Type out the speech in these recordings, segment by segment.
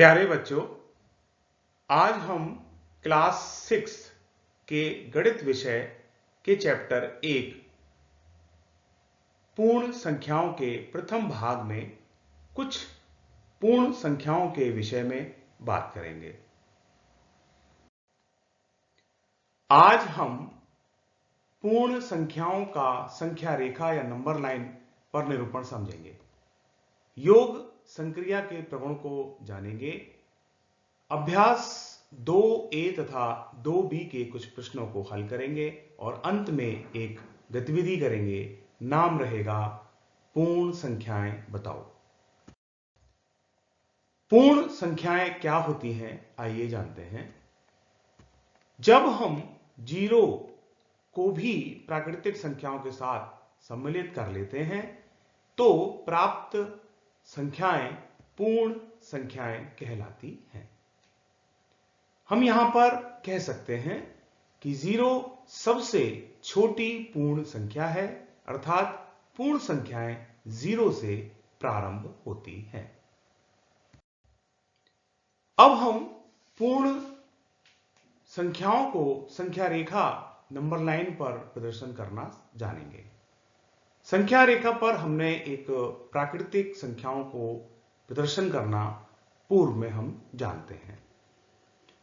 प्यारे बच्चों, आज हम क्लास 6 के गणित विषय के चैप्टर 1 पूर्ण संख्याओं के प्रथम भाग में कुछ पूर्ण संख्याओं के विषय में बात करेंगे। आज हम पूर्ण संख्याओं का संख्या रेखा या नंबर लाइन पर निरूपण समझेंगे। योग संक्रिया के प्रगुण को जानेंगे। अभ्यास 2A तथा 2B के कुछ प्रश्नों को हल करेंगे और अंत में एक गतिविधि करेंगे। नाम रहेगा पूर्ण संख्याएं बताओ। पूर्ण संख्याएं क्या होती हैं, आइए जानते हैं। जब हम जीरो को भी प्राकृतिक संख्याओं के साथ सम्मिलित कर लेते हैं तो प्राप्त संख्याएं पूर्ण संख्याएं कहलाती हैं। हम यहां पर कह सकते हैं कि 0 सबसे छोटी पूर्ण संख्या है, अर्थात पूर्ण संख्याएं 0 से प्रारंभ होती हैं। अब हम पूर्ण संख्याओं को संख्या रेखा नंबर लाइन पर प्रदर्शन करना जानेंगे। संख्या रेखा पर हमने एक प्राकृतिक संख्याओं को प्रदर्शन करना पूर्व में हम जानते हैं।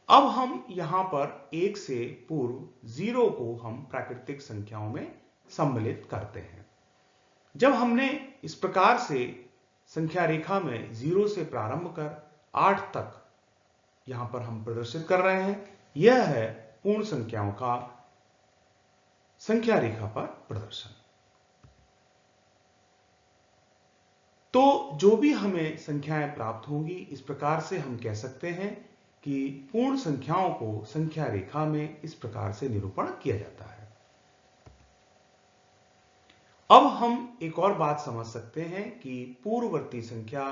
अब हम यहां पर 1 से पूर्व 0 को हम प्राकृतिक संख्याओं में सम्मिलित करते हैं। जब हमने इस प्रकार से संख्या रेखा में 0 से प्रारंभ कर 8 तक यहां पर हम प्रदर्शित कर रहे हैं, यह है पूर्ण संख्याओं का संख्या रेखा पर प्रदर्शन। तो जो भी हमें संख्याएं प्राप्त होंगी, इस प्रकार से हम कह सकते हैं कि पूर्ण संख्याओं को संख्या रेखा में इस प्रकार से निरूपण किया जाता है। अब हम एक और बात समझ सकते हैं कि पूर्ववर्ती संख्या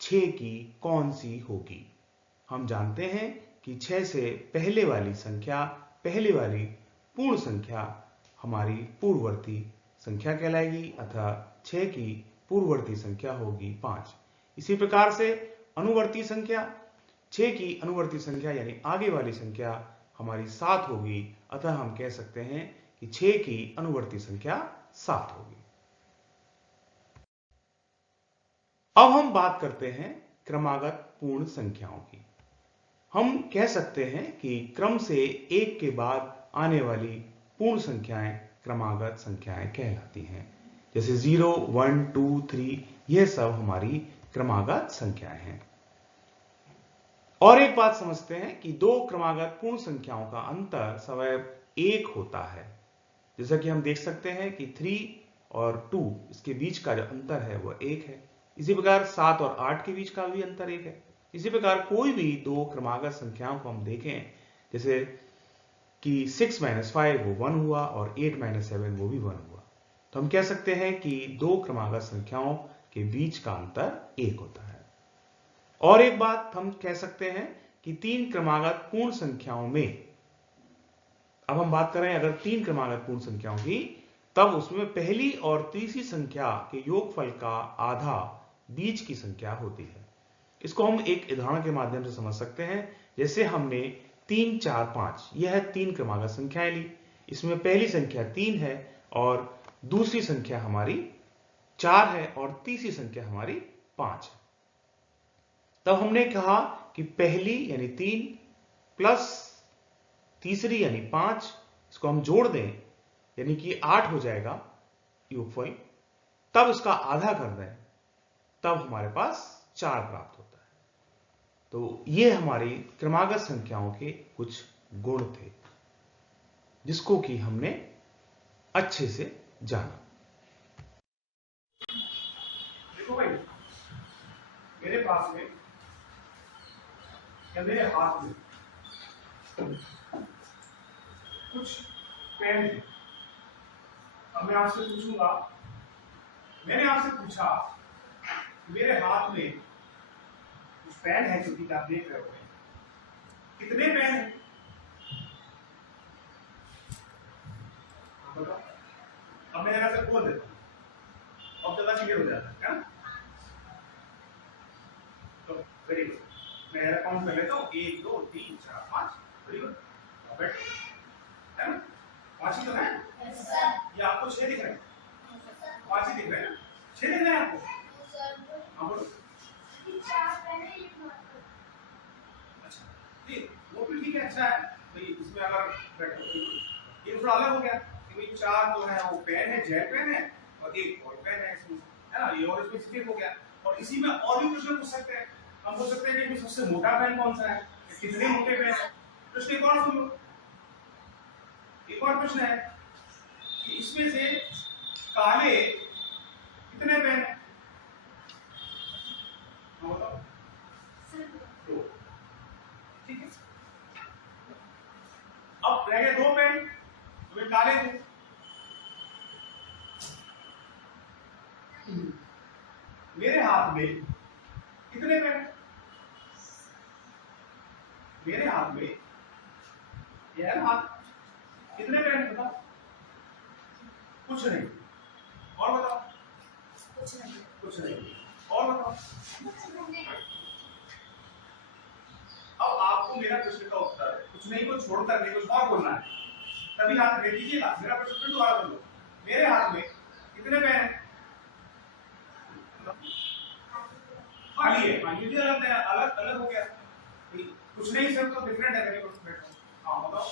6 की कौन सी होगी। हम जानते हैं कि 6 से पहले वाली संख्या, पहले वाली पूर्ण संख्या हमारी पूर्ववर्ती संख्या कहलाएगी, अतः 6 की पूर्ववर्ती संख्या होगी 5। इसी प्रकार से अनुवर्ती संख्या 6 की अनुवर्ती संख्या यानी आगे वाली संख्या हमारी 7 होगी, अतः हम कह सकते हैं कि 6 की अनुवर्ती संख्या 7 होगी। अब हम बात करते हैं क्रमागत पूर्ण संख्याओं की। हम कह सकते हैं कि क्रम से एक के बाद आने वाली पूर्ण संख्याएं क्रमागत संख्याएं कहलाती हैं। जैसे 0, 1, 2, 3 यह सब हमारी क्रमागत संख्याएं हैं। और एक बात समझते हैं कि दो क्रमागत पूर्ण संख्याओं का अंतर सवैव 1 होता है। जैसा कि हम देख सकते हैं कि 3 और 2 इसके बीच का जो अंतर है वह 1 है। इसी प्रकार 7 और 8 के बीच का भी अंतर 1 है। इसी प्रकार कोई भी दो क्रमागत संख्याओं को हम देखें, जैसे कि 6 - 5 वो 1 हुआ और 8 - 7 वो भी 1 हुआ, तो हम कह सकते हैं कि दो क्रमागत संख्याओं के बीच का अंतर 1 होता है। और एक बात हम कह सकते हैं कि 3 क्रमागत पूर्ण संख्याओं में, अब हम बात करें अगर 3 क्रमागत पूर्ण संख्याओं की, तब उसमें पहली और तीसरी संख्या के योगफल का आधा बीच की संख्या होती है। इसको हम एक उदाहरण के माध्यम से समझ सकते हैं। जैसे हमने 3, 4, 5 यह 3 क्रमागत संख्याएं ली। इसमें पहली संख्या 3 है और दूसरी संख्या हमारी 4 है और तीसरी संख्या हमारी 5 है। तब हमने कहा कि पहली यानी 3 प्लस तीसरी यानी 5, इसको हम जोड़ दें यानी कि 8 हो जाएगा योगफल, तब इसका आधा कर दें, तब हमारे पास 4 प्राप्त होता है। तो ये हमारी क्रमागत संख्याओं के कुछ गुण थे जिसको कि हमने अच्छे से जाना। देखो भाई, मेरे पास में या मेरे हाथ में कुछ पेन है। अब मैं आपसे पूछूंगा, मैंने आपसे पूछा मेरे हाथ में कुछ पेन है, क्योंकि आप देख रहे हो कितने पेन है, बताओ। अब मैं जरा से खोल देता हूं, अब ज्यादा क्लियर हो जाता है। तो वेरी गुड, मैं 5 ही तो है। ये आपको 6 दिख रहे हैं, 5 ही दिख रहे हैं, 6 दिख रहे हैं आपको। हाँ बोलो। अच्छा ठीक, वो भी ठीक है, अच्छा है भाई। इसमें अगर बैठो ये थोड़ा अलग हो गया कि भाई 4 जो है वो पेन है, जेल पेन है, और एक और पेन है इसमें, है ना, ये और स्पेसिफिक हो गया। और इसी में और भी प्रश्न पूछ सकते हैं। हम पूछ सकते हैं कि सबसे मोटा पेन कौन सा है, कितने मोटे पेन है। प्रश्न एक और सुनो, एक और प्रश्न है कि इसमें से काले कितने पेन है, बताओ। दो, ठीक है। अब रह गए 2 पेन जो कि काले थे। मेरे हाथ में कितने पेन है, मेरे हाथ में यह है हाथ, कितने पेन है बताओ। कुछ नहीं, और बताओ। कुछ नहीं, और बताओ। अब आपको मेरा प्रश्न का उत्तर कुछ नहीं को छोड़कर नहीं कुछ और बोलना है, तभी हाथ दे दीजिएगा। मेरा प्रश्न फिर दोबारा बोलो, मेरे हाथ में कितने पेन है। खाली है, हाँ ये भी अलग है, अलग अलग हो गया। कुछ नहीं सिर्फ तो डिफरेंट है, मेरे को बैठो। हाँ बताओ।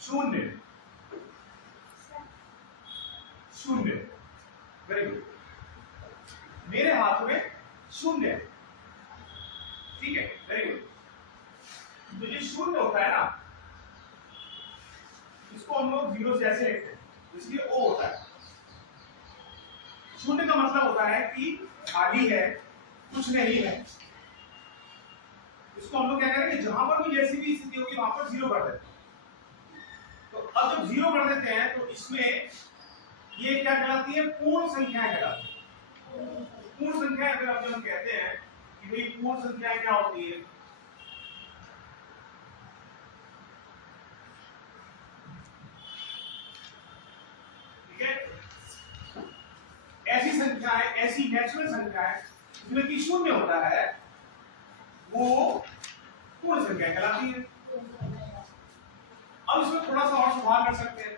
शून्य, शून्य, वेरी गुड। मेरे हाथ में शून्य, ठीक है, वेरी गुड। तो ये शून्य होता है ना, इसको हम लोग 0 से ऐसे लिखते हैं, इसलिए ओ होता है। शून्य का मतलब होता है कि खाली है, कुछ नहीं है। इसको हम लोग क्या करेंगे, जहां पर भी जैसी भी स्थिति होगी वहां पर 0 कर देते हैं। तो अब जब 0 कर देते हैं तो इसमें ये क्या कहलाती है, पूर्ण संख्याएं कहलाती है। पूर्ण संख्या अगर हम कहते हैं कि भाई पूर्ण संख्याएं क्या होती है, ठीक है, ऐसी संख्याएं, ऐसी नेचुरल संख्याएं जिसमें कि शून्य होता है वो पूर्ण संख्या कहलाती है। अब इसमें थोड़ा सा और सुधार कर सकते हैं,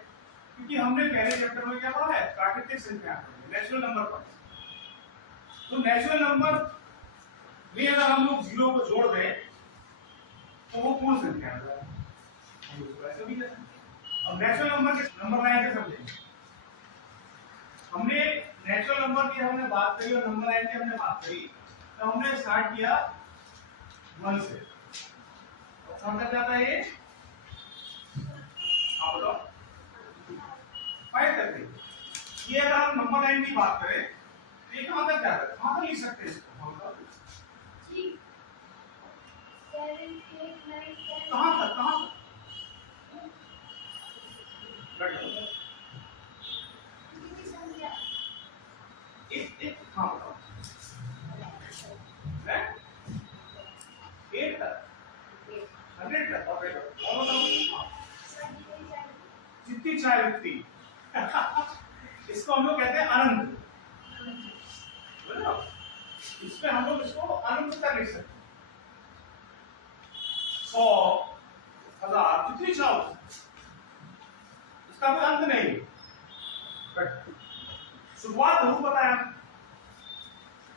क्योंकि हमने पहले चैप्टर में क्या पढ़ा है, प्राकृतिक संख्या, नेचुरल नंबर पढ़ा। तो नेचुरल नंबर में अगर हम लोग 0 को जोड़ दें तो वो पूर्ण संख्या हो जाएगा। ऐसे भी है। अब नेचुरल नंबर के नंबर लाइन के समझेंगे। हमने नेचुरल नंबर की हमने बात करी और नंबर लाइन की हमने बात करी, तो हमने स्टार्ट किया 1 से। कहां तक जाता है ये, आप बताओ। 5 तक। ये अगर हम नंबर लाइन की बात करें तो ये कहां तक जाता है, कहां तक लिख सकते हैं इसको, हम बताओ। 7 8 9 10 कहां तक, कहां तक बैठो। एक हाँ बताओ, 8 तक, 100 तक, और बैठो और बताओ। जितनी चाहे उतनी। इसको हम लोग कहते हैं अनंत। इसमें हम लोग इसको अनंत तक लिख सकते हैं। 100 1000 जितनी चाहो, इसका कोई अंत नहीं। शुरुआत जरूर बताया,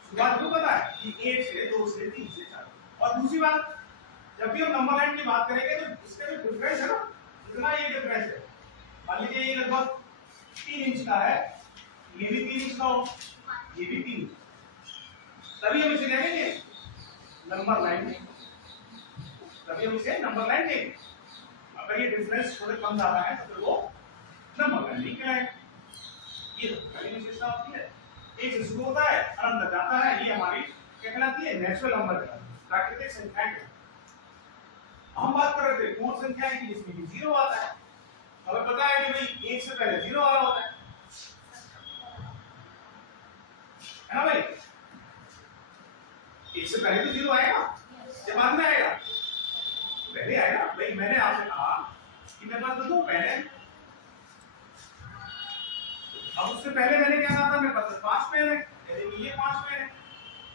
शुरुआत जरूर बताया कि 1 से 2 से 3 से 4। और दूसरी बात, जब भी हम नंबर लाइन की बात करेंगे तो इसका जो डिफरेंस है ना, इतना ये डिफरेंस है। मान लीजिए ये लगभग 3 इंच का है, ये भी 3 इंच का हो, ये भी 3 इंच, तभी हम इसे कहेंगे नंबर लाइन, तभी हम इसे नंबर लाइन कहेंगे। अगर ये डिफरेंस थोड़े कम ज्यादा है तो फिर वो नंबर लाइन नहीं कहलाएगा। ये पहली विशेषता होती है। एक से शुरू होता है, अनंत तक जाता है, ये हमारी क्या कहलाती है, नेचुरल नंबर कहलाती है, प्राकृतिक संख्याएं। हम बात कर रहे थे पूर्ण संख्याएं की, जिसमें कि 0 आता है। हमें पता है कि भाई 1 से पहले 0 आ रहा होता है ना भाई। 1 से पहले तो 0 आएगा, ये बाद में आएगा, पहले आएगा भाई। मैंने आपसे कहा कि मेरे पास तो 2 पेन है, अब उससे पहले मैंने क्या कहा था, मेरे पास 5 पेन है, जैसे ये 5 पेन है,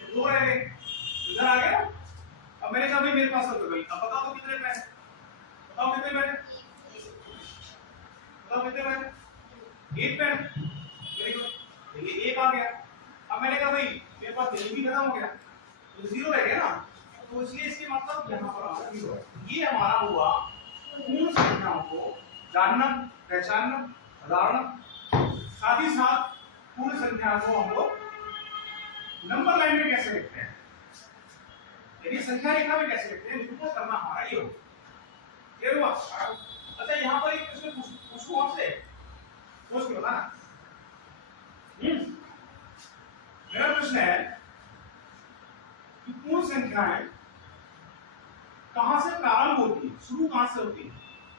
ये 2 रह गए, इधर आ गया। अब मैंने कहा भाई मेरे पास तो भाई, अब बताओ तो कितने पेन है, बताओ कितने पेन है, बताओ एक पेन, वेरी गुड, ये एक आ गया। अब मैंने कहा भाई मेरे पास पेन भी खत्म हो गया तो जीरो रह गया ना, तो इसलिए इसके मतलब यहाँ पर आ जीरो है। ये हमारा हुआ पूर्ण संख्याओं को जानना, पहचानना, उदाहरण, साथ ही साथ पूर्ण संख्या को हम लोग नंबर लाइन में कैसे लिखते हैं, यदि संख्या रेखा में कैसे लिखते हैं, निरूपण करना हमारा ये हो। क्लियर हुआ? अच्छा यहाँ पर एक प्रश्न पूछूं आपसे, सोच के बताना। मेरा प्रश्न है कि पूर्ण संख्याएं कहां से प्रारंभ होती है, शुरू कहां से होती है?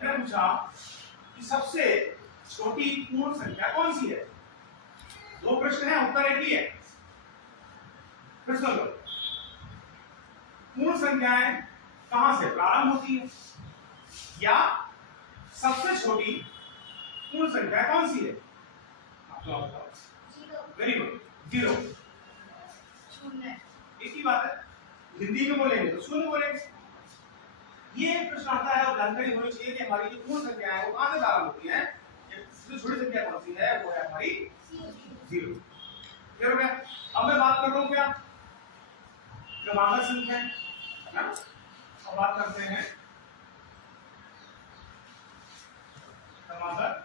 मैंने पूछा कि सबसे छोटी पूर्ण संख्या कौन सी है? दो प्रश्न है, उत्तर एक ही है। प्रश्न लो, पूर्ण संख्याएं कहां से प्रारंभ होती है या सबसे छोटी पूर्ण संख्या कौन सी है? आप लोग बताओ। वेरी गुड, जीरो, शून्य। एक ही बात है, हिंदी में बोलेंगे तो शून्य बोलेंगे। ये प्रश्न आता है और जानकारी होनी चाहिए कि हमारी जो पूर्ण संख्या है वो कहां से प्रारंभ होती है। सबसे छोटी संख्या कौन सी है? वो है हमारी जीरो। क्लियर हो गया? अब मैं बात कर रहा हूं क्या क्रमागत संख्या, है ना? अब बात करते हैं क्रमागत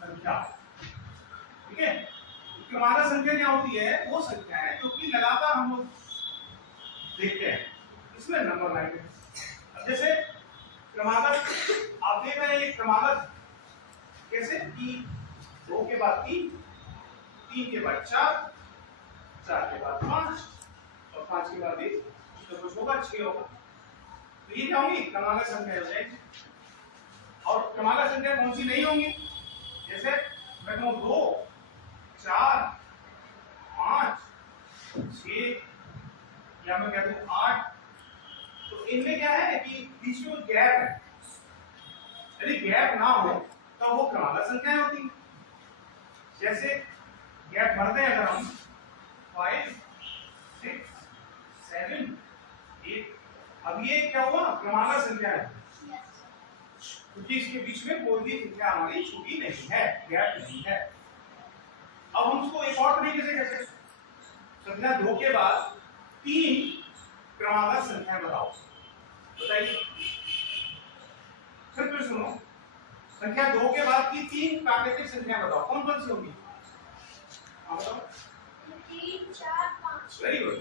संख्या। ठीक है, क्रमागत संख्या क्या होती है? वो संख्या है जो कि लगातार हम लोग देखते हैं, इसमें नंबर लाइन में। अब जैसे क्रमागत आप देख रहे हैं, क्रमागत कैसे कि 2 के बाद 3, 3 के बाद 4, 4 के बाद 5 और 5 के बाद 1, तो कुछ होगा 6 होगा। तो ये क्या होंगी? क्रमागत संख्या हो जाएगी। और क्रमागत संख्या कौन सी नहीं होंगी? जैसे मैं कहूं 2, 4, 5, 6 या मैं कहता हूं 8, तो इनमें क्या है कि बीच में गैप है। यदि गैप ना हो तो वो क्रमागत संख्याएं होती हैं। जैसे गैप भरते हैं अगर हम 5, 6, 7, 8, अब ये क्या हुआ? क्रमागत संख्या है, क्योंकि इसके बीच में कोई भी संख्या हमारी छूटी नहीं है, गैप नहीं है। अब हम उसको एक और तरीके से कैसे, संख्या 2 के बाद 3 क्रमागत संख्या बताओ, बताइए। फिर सुनो, संख्या 2 के बाद की 3 प्राकृतिक संख्या बताओ, कौन कौन सी होंगी? बताओ। 3, 4, 5। वेरी गुड,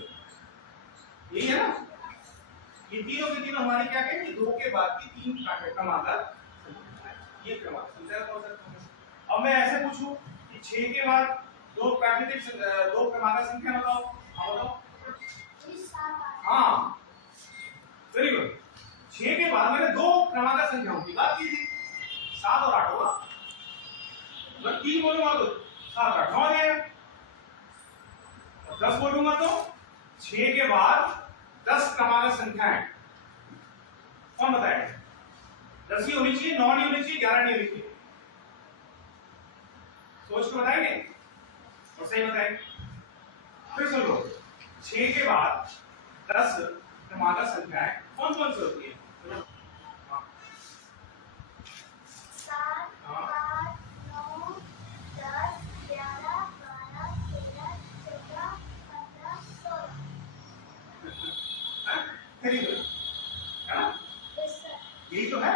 यही है ना? ये तीनों की तीनों हमारी क्या कहेंगे? 2 के बाद की 3 प्राकृतिक क्रमागत, ये क्रमागत संख्या कौन सा? अब मैं ऐसे पूछूं कि 6 के बाद 2 क्रमागत संख्या बताओ, बताओ। हाँ, वेरी गुड, 6 के बाद मैंने 2 क्रमागत संख्याओं की बात की थी, 7 और 8 होगा। मैं 3 बोलूंगा तो 7, 8, 9 आ जाएगा, और 10 बोलूंगा तो 6 के बाद 10 क्रमागत संख्याएं, कौन बताएगा? 10 ही होनी चाहिए, 9 नहीं होनी चाहिए, 11 नहीं होनी चाहिए। सोच के बताएंगे और सही बताएंगे। फिर सुन लो, 6 के बाद 10 क्रमागत संख्याएं कौन कौन सी होती है? 7, 8, 9, 10, 11, 12, 13, 14, 15, 16। वेरी गुड, है ना? Yes sir. यही तो है,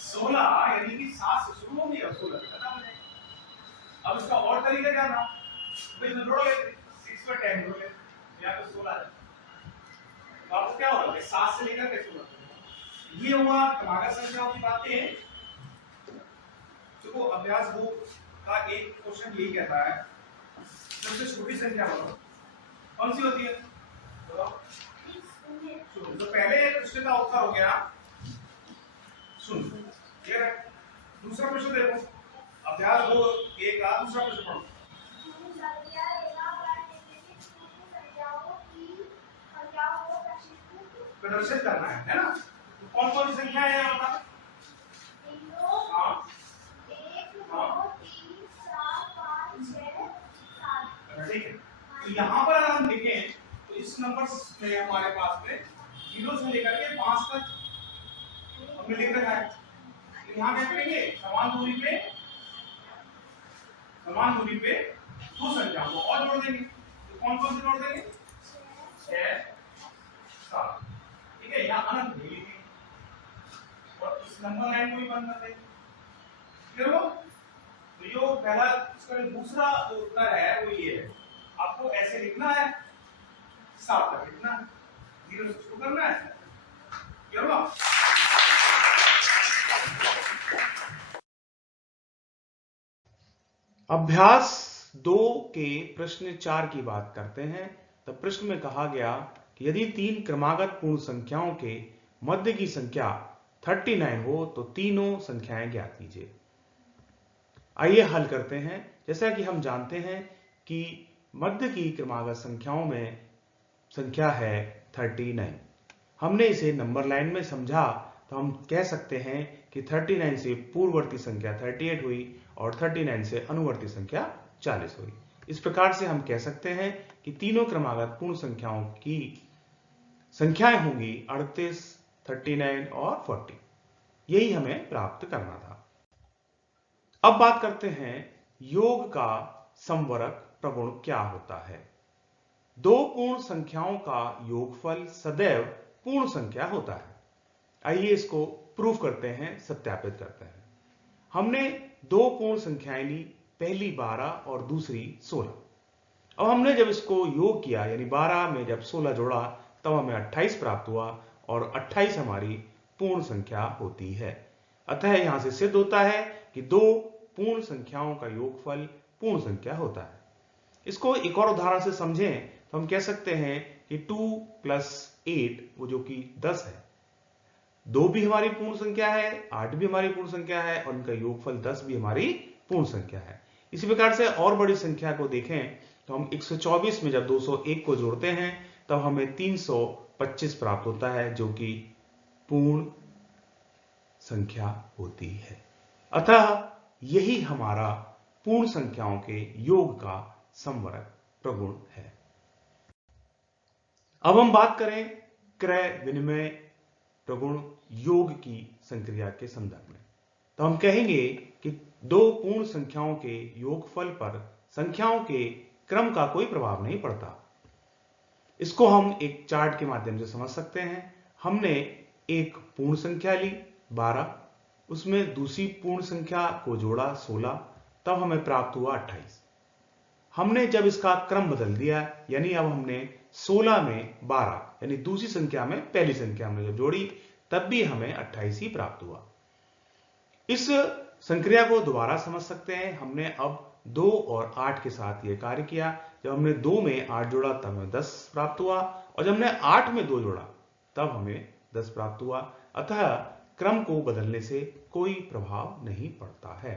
16 यानी कि 7 से शुरू होगी और 16 से खत्म हो जाएगी। अब इसका और तरीका क्या था? भाई जोड़ोगे 6 पर 10 जोड़ोगे या तो 16 है, तो आपको क्या होगा? 7 से लेकर के 16 तक। ये हुआ क्रमागत संख्याओं की बातें। देखो अभ्यास बुक का एक क्वेश्चन यही कहता है, सबसे छोटी संख्या बताओ, कौन सी होती है? बताओ। तो पहले प्रश्न का उत्तर हो गया सुन। ठीक है, दूसरा प्रश्न देखो, अभ्यास दो एक का दूसरा प्रश्न पढ़ो। प्रदर्शित करना है ना? तो कौन कौन सी संख्या है यहाँ पर? 1, 2, 3, 4, 5, 6, 7। ठीक है, तो यहाँ पर अगर हम देखें तो इस नंबर में हमारे पास में 0 से लेकर के 5 तक हमने लिख रखा है। तो यहाँ क्या करेंगे? समान दूरी पे समान दूरी पे दो संख्याओं को और जोड़ देंगे। तो कौन कौन से जोड़ देंगे? 6 7। ठीक है, यहाँ अनंत ले लीजिए और इस नंबर लाइन को भी बंद कर देंगे। क्लियर हो? तो यो पहला, इसका जो दूसरा उत्तर है वो ये है। आपको ऐसे लिखना है, 7 तक लिखना है, 0 से शुरू करना है। क्लियर हुआ? अभ्यास 2 के प्रश्न 4 की बात करते हैं। तब प्रश्न में कहा गया कि यदि 3 क्रमागत पूर्ण संख्याओं के मध्य की संख्या 39 हो तो तीनों संख्याएं ज्ञात कीजिए। आइए हल करते हैं। जैसा कि हम जानते हैं कि मध्य की क्रमागत संख्याओं में संख्या है 39। हमने इसे नंबर लाइन में समझा तो हम कह सकते हैं कि 39 से पूर्ववर्ती संख्या 38 हुई और 39 से अनुवर्ती संख्या 40 हुई। इस प्रकार से हम कह सकते हैं कि तीनों क्रमागत पूर्ण संख्याओं की संख्याएं होंगी 38, 39 और 40। यही हमें प्राप्त करना था। अब बात करते हैं योग का समवर्ग प्रगुण क्या होता है। दो पूर्ण संख्याओं का योगफल सदैव पूर्ण संख्या होता है। आइए इसको प्रूफ करते हैं, सत्यापित करते हैं। हमने दो पूर्ण संख्याएं ली, पहली 12 और दूसरी 16। अब हमने जब इसको योग किया, यानी 12 में जब 16 जोड़ा तब हमें 28 प्राप्त हुआ और 28 हमारी पूर्ण संख्या होती है। अतः यहां से सिद्ध होता है कि दो पूर्ण संख्याओं का योगफल पूर्ण संख्या होता है। इसको एक और उदाहरण से समझें तो हम कह सकते हैं कि 2 + 8 वो जो कि 10 है। 2 भी हमारी पूर्ण संख्या है, 8 भी हमारी पूर्ण संख्या है और उनका योगफल 10 भी हमारी पूर्ण संख्या है। इसी प्रकार से और बड़ी संख्या को देखें तो हम 124 में जब 201 को जोड़ते हैं तब हमें 325 प्राप्त होता है, जो कि पूर्ण संख्या होती है। अतः यही हमारा पूर्ण संख्याओं के योग का समवर्ग प्रगुण है। अब हम बात करें क्रय विनिमय प्रगुण योग की संक्रिया के संदर्भ में, तो हम कहेंगे कि दो पूर्ण संख्याओं के योगफल पर संख्याओं के क्रम का कोई प्रभाव नहीं पड़ता। इसको हम एक चार्ट के माध्यम से समझ सकते हैं। हमने एक पूर्ण संख्या ली 12, उसमें दूसरी पूर्ण संख्या को जोड़ा 16, तब हमें प्राप्त हुआ 28। हमने जब इसका क्रम बदल दिया, यानी अब हमने 16 में 12 यानी दूसरी संख्या में पहली संख्या हमने जब जोड़ी तब भी हमें 28 ही प्राप्त हुआ। इस संक्रिया को दोबारा समझ सकते हैं। हमने अब 2 और 8 के साथ यह कार्य किया। जब हमने 2 में 8 जोड़ा तब हमें 10 प्राप्त हुआ और जब हमने 8 में 2 जोड़ा तब हमें 10 प्राप्त हुआ। अतः क्रम को बदलने से कोई प्रभाव नहीं पड़ता है।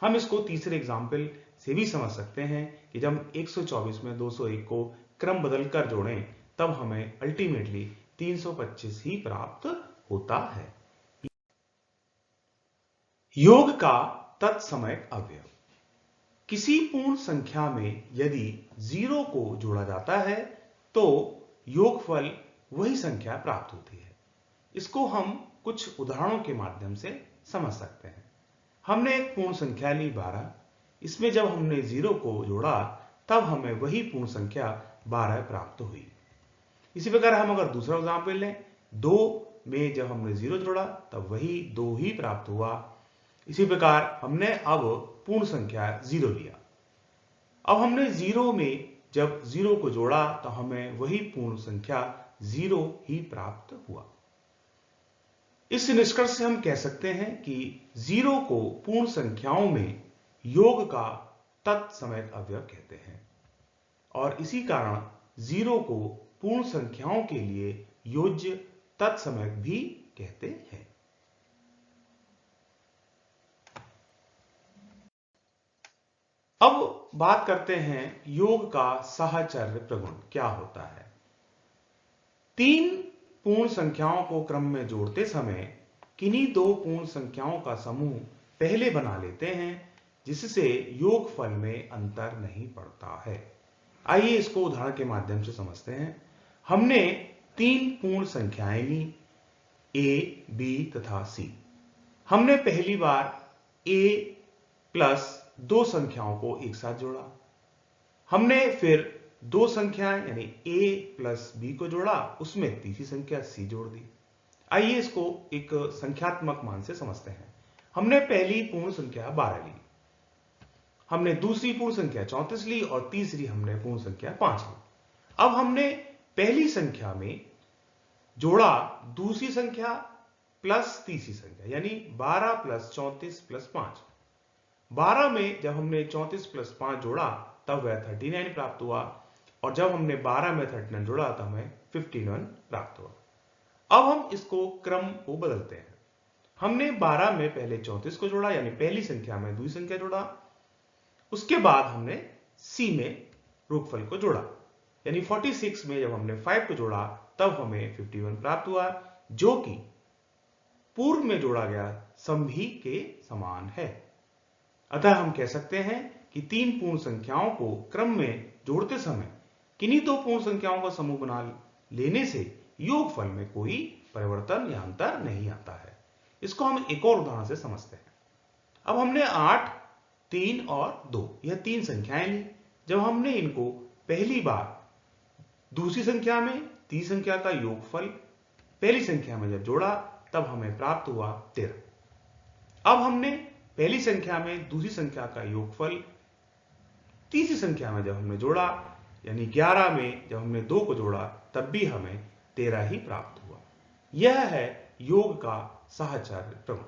हम इसको तीसरे एग्जाम्पल से भी समझ सकते हैं कि जब 124 में 201 को क्रम बदलकर जोड़ें तब हमें अल्टीमेटली 325 ही प्राप्त होता है। योग का तत्समयक अवयव। किसी पूर्ण संख्या में यदि 0 को जोड़ा जाता है तो योगफल वही संख्या प्राप्त होती है। इसको हम कुछ उदाहरणों के माध्यम से समझ सकते हैं। हमने एक पूर्ण संख्या ली 12, इसमें जब हमने 0 को जोड़ा तब हमें वही पूर्ण संख्या 12 प्राप्त हुई। इसी प्रकार हम अगर दूसरा एग्जाम्पल लें, 2 में जब हमने 0 जोड़ा तब वही 2 ही प्राप्त हुआ। इसी प्रकार हमने अब पूर्ण संख्या 0 लिया। अब हमने 0 में जब 0 को जोड़ा तो हमें वही पूर्ण संख्या 0 ही प्राप्त हुआ। इस निष्कर्ष से हम कह सकते हैं कि 0 को पूर्ण संख्याओं में योग का तत्समयक अवयव कहते हैं और इसी कारण 0 को पूर्ण संख्याओं के लिए योज्य तत्समयक भी कहते हैं। अब बात करते हैं योग का साहचर्य प्रगुण क्या होता है। 3 पूर्ण संख्याओं को क्रम में जोड़ते समय किन्हीं 2 पूर्ण संख्याओं का समूह पहले बना लेते हैं जिससे योगफल में अंतर नहीं पड़ता है। आइए इसको उदाहरण के माध्यम से समझते हैं। हमने 3 पूर्ण संख्याएं ली A, B तथा C। हमने पहली बार A + दो संख्याओं को एक साथ जोड़ा। हमने फिर दो संख्याएं यानी a प्लस b को जोड़ा, उसमें तीसरी संख्या c जोड़ दी। आइए इसको एक संख्यात्मक मान से समझते हैं। हमने पहली पूर्ण संख्या 12 ली, हमने दूसरी पूर्ण संख्या 34 ली और तीसरी हमने पूर्ण संख्या 5 ली। अब हमने पहली संख्या में जोड़ा दूसरी संख्या प्लस तीसरी संख्या यानी 12 प्लस 34 प्लस 5। 12 में जब हमने 34 प्लस 5 जोड़ा तब वह 39 प्राप्त हुआ, और जब हमने 12 में 39 जोड़ा तब हमें 51 प्राप्त हुआ। अब हम इसको क्रम को बदलते हैं। हमने 12 में पहले 34 को जोड़ा यानी पहली संख्या में दूसरी संख्या जोड़ा, उसके बाद हमने C में रूपफल को जोड़ा यानी 46 में जब हमने 5 को जोड़ा तब हमें 51 प्राप्त हुआ, जो कि पूर्व में जोड़ा गया समभी के समान है। अतः हम कह सकते हैं कि तीन पूर्ण संख्याओं को क्रम में जोड़ते समय किन्हीं दो पूर्ण संख्याओं का समूह बना लेने से योगफल में कोई परिवर्तन या अंतर नहीं आता है। इसको हम एक और उदाहरण से समझते हैं। अब हमने 8, 3 और 2 यह तीन संख्याएं ली। जब हमने इनको पहली बार दूसरी संख्या में तीसरी संख्या का योगफल पहली संख्या में जब जोड़ा तब हमें प्राप्त हुआ 13। अब हमने पहली संख्या में दूसरी संख्या का योगफल तीसरी संख्या में जब हमने जोड़ा यानी 11 में जब हमने 2 को जोड़ा तब भी हमें 13 ही प्राप्त हुआ। यह है योग का साहचर्य प्रमाण।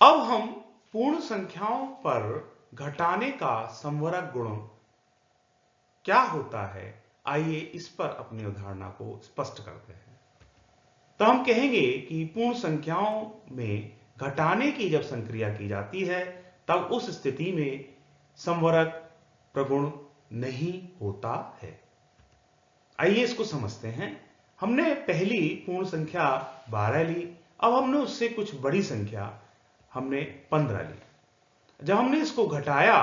अब हम पूर्ण संख्याओं पर घटाने का संवरक गुण क्या होता है, आइए इस पर अपनी अवधारणा को स्पष्ट करते हैं। तो हम कहेंगे कि पूर्ण संख्याओं में घटाने की जब संक्रिया की जाती है तब उस स्थिति में संवरक प्रगुण नहीं होता है। आइए इसको समझते हैं। हमने पहली पूर्ण संख्या 12 ली, अब हमने उससे कुछ बड़ी संख्या हमने 15 ली। जब हमने इसको घटाया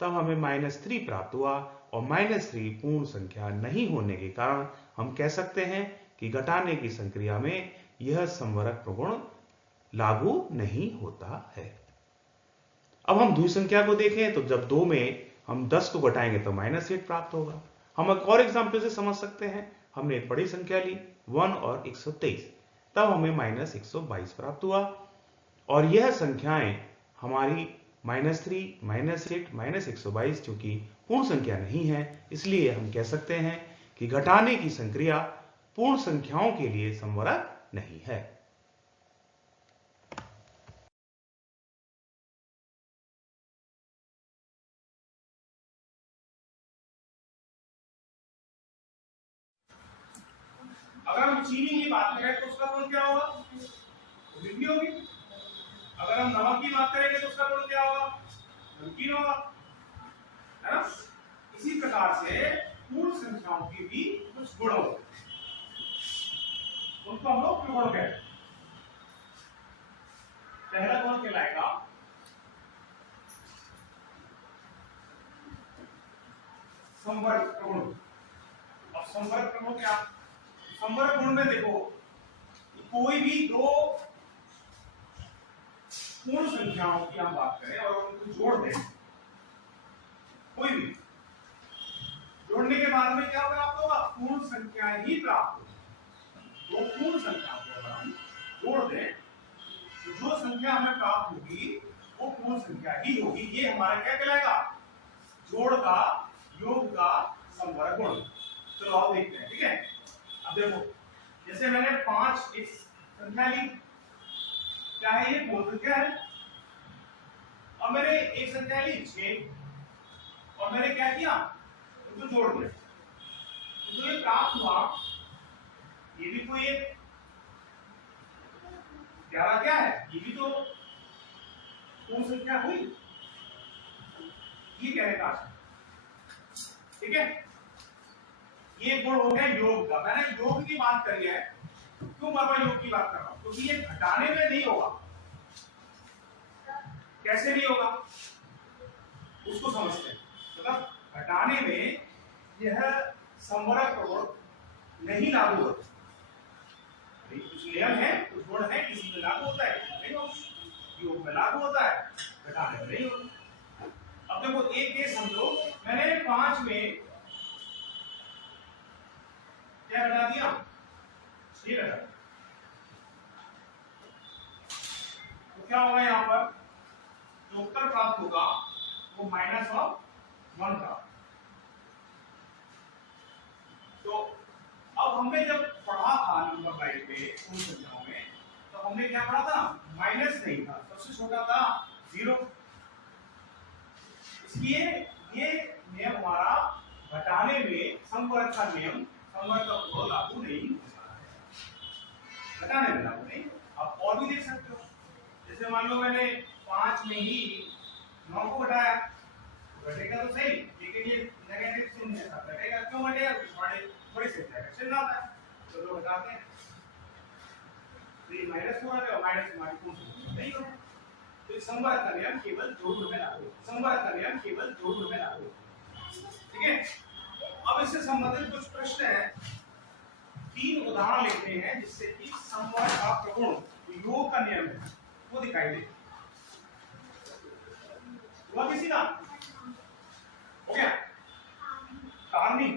तब हमें -3 प्राप्त हुआ, और -3 पूर्ण संख्या नहीं होने के कारण हम कह सकते हैं कि घटाने की संक्रिया में यह संवरक प्रगुण लागू नहीं होता है। अब हम दूसरी संख्या को देखें तो जब 2 में हम 10 को घटाएंगे तो -8 प्राप्त होगा। हम एक और एग्जाम्पल से समझ सकते हैं। हमने एक बड़ी संख्या ली 1 और 123, तब हमें -122 प्राप्त हुआ, और यह संख्याएं हमारी -3, -8, -122 चूंकि पूर्ण संख्या नहीं है, इसलिए हम कह सकते हैं कि घटाने की संक्रिया पूर्ण संख्याओं के लिए संवरक नहीं है। अगर हम चीनी की बात करें तो उसका गुण क्या होगा? मीठी होगी। अगर हम नमक की बात करेंगे तो उसका गुण क्या होगा? नमकीन होगा, है ना? इसी प्रकार से पूर्ण संख्याओं की भी कुछ गुण होते हैं, उनको हम लोग प्रगुण कहते हैं। पहला गुण कहलाएगा संवर्ग प्रगुण। अब संवर्ग प्रगुण क्या? संवर्ग गुण में देखो, कोई भी दो पूर्ण संख्याओं की हम बात करें और उनको जोड़ दें, कोई भी जोड़ने के बाद में क्या प्राप्त होगा? पूर्ण संख्या ही प्राप्त होगी। दो पूर्ण संख्या को अगर हम जोड़ दें तो जो संख्या हमें प्राप्त होगी वो पूर्ण संख्या ही होगी। ये हमारा क्या कहलाएगा? जोड़ का, योग का संवर्ग गुण। चलो आप देखते हैं, ठीक है? अब देखो, जैसे मैंने 5 एक संख्या ली, क्या है ये? पूर्ण संख्या है। अब मैंने एक संख्या ली 6 और मैंने क्या किया? तो जोड़ दिया, तो ये प्राप्त हुआ, ये भी कोई एक 11 क्या है? ये भी तो पूर्ण संख्या हुई। ये कहने का, ठीक है? ये गुण हो गया योग का। मैंने योग की बात करी है, क्यों बाबा योग की बात कर रहा हूं? क्योंकि ये घटाने में नहीं होगा। कैसे नहीं होगा उसको समझते हैं। मतलब घटाने में यह संवरक प्रगुण नहीं लागू होता। कुछ नियम है, कुछ गुण है, किसी में लागू होता है, किसी में नहीं होता। योग में लागू होता है, घटाने में नहीं होता। अब देखो एक केस हम लोग, मैंने 5 में क्या घटा दिया, 6 घटा। तो क्या होगा यहाँ पर, जो उत्तर प्राप्त होगा वो -1 का। तो अब हमने जब पढ़ा था नंबर लाइन पे उन संख्याओं में, तो हमने क्या पढ़ा था, माइनस नहीं था, सबसे छोटा था 0। इसलिए ये नियम हमारा घटाने में संवर्ग का नियम, संवर्ग का गुण लागू नहीं होता है, घटाने में लागू नहीं। आप और भी देख सकते हो, जैसे मान लो मैंने 5 में ही 9 को घटाया, घटेगा तो सही, लेकिन ये नेगेटिव चिन्ह है, घटेगा क्यों घटेगा, बड़े से चिन्ह आता है, तो लोग घटाते हैं, तो ये माइनस हो रहा है, माइनस नहीं होगा। तो इस संवर्ग का नियम केवल जोड़ में लागू, संवर्ग का नियम केवल जोड़ में लागू। ठीक है, अब इससे संबंधित कुछ प्रश्न हैं, 3 उदाहरण लिखते हैं जिससे कि संवर्ग का प्रगुण, योग का नियम है वो दिखाई दे। हुआ किसी का, हो गया कारणी,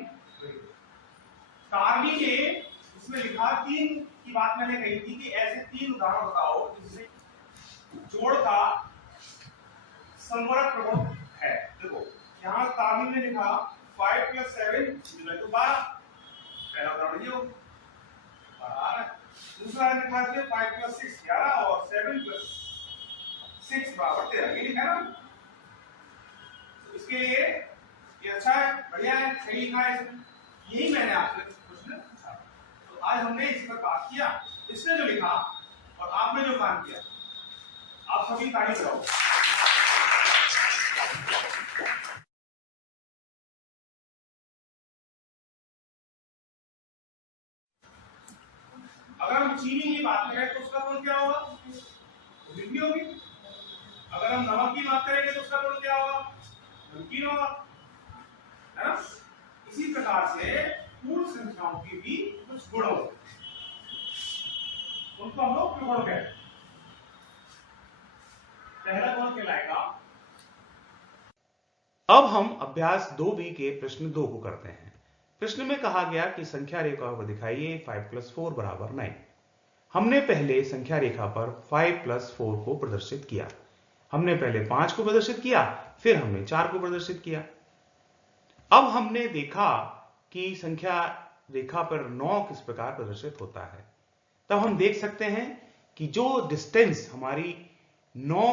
कारणी ने उसमें लिखा 3 की बात मैंने कही थी कि ऐसे 3 उदाहरण बताओ जिससे जोड़ का संवर्ग प्रगुण है। देखो यहाँ कारणी ने लिखा 5 + 7 = 12, पहला उदाहरण ये हो 12। दूसरा ने लिखा 5 + 6 11 और 7 + 6 = 13, ये लिखा है ना। तो इसके लिए ये अच्छा है, बढ़िया है, सही लिखा है इसमें, यही मैंने आपसे प्रश्न पूछा। तो आज हमने इस पर बात किया, इसने जो लिखा और आपने जो काम किया, आप सभी ताली बजाओ। अगर हम चीनी की बात करें तो उसका गुण क्या होगा, मीठी होगी। अगर हम नमक की बात करेंगे तो उसका गुण क्या होगा, नमकीन होगा, है ना। इसी प्रकार से पूर्ण संख्याओं की भी कुछ गुण होते हैं, उनको हम लोग प्रगुण कहते हैं। पहला गुण कहलाएगा। अब हम अभ्यास 2b के प्रश्न 2 को करते हैं। प्रश्न में कहा गया कि संख्या रेखा को दिखाइए 5 + 4 = 9। हमने पहले संख्या रेखा पर 5 + 4 को प्रदर्शित किया। हमने पहले 5 को प्रदर्शित किया, फिर हमने 4 को प्रदर्शित किया। अब हमने देखा कि संख्या रेखा पर 9 किस प्रकार प्रदर्शित होता है। तब हम देख सकते हैं कि जो डिस्टेंस हमारी 9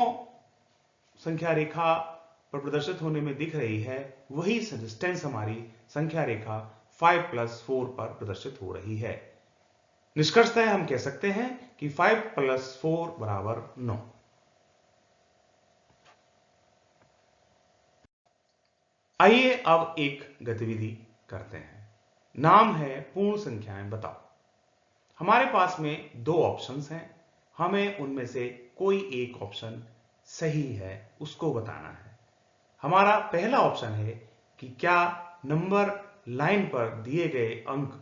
संख्या रेखा पर प्रदर्शित होने में दिख रही है, वही डिस्टेंस हमारी संख्या रेखा 5 + 4 पर प्रदर्शित हो रही है। निष्कर्षतः हम कह सकते हैं कि 5 + 4 = 9। आइए अब एक गतिविधि करते हैं, नाम है पूर्ण संख्याएं बताओ। हमारे पास में 2 ऑप्शंस हैं, हमें उनमें से कोई एक ऑप्शन सही है उसको बताना है। हमारा पहला ऑप्शन है कि क्या नंबर लाइन पर दिए गए अंक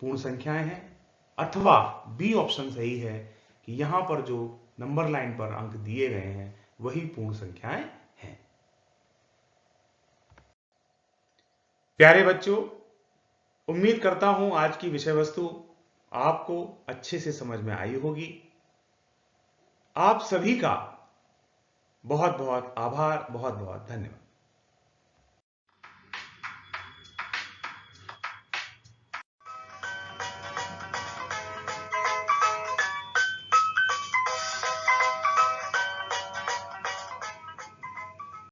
पूर्ण संख्याएं हैं, अथवा बी ऑप्शन सही है कि यहां पर जो नंबर लाइन पर अंक दिए गए हैं वही पूर्ण संख्याएं हैं। प्यारे बच्चों, उम्मीद करता हूं आज की विषय वस्तु आपको अच्छे से समझ में आई होगी। आप सभी का बहुत बहुत आभार, बहुत बहुत धन्यवाद।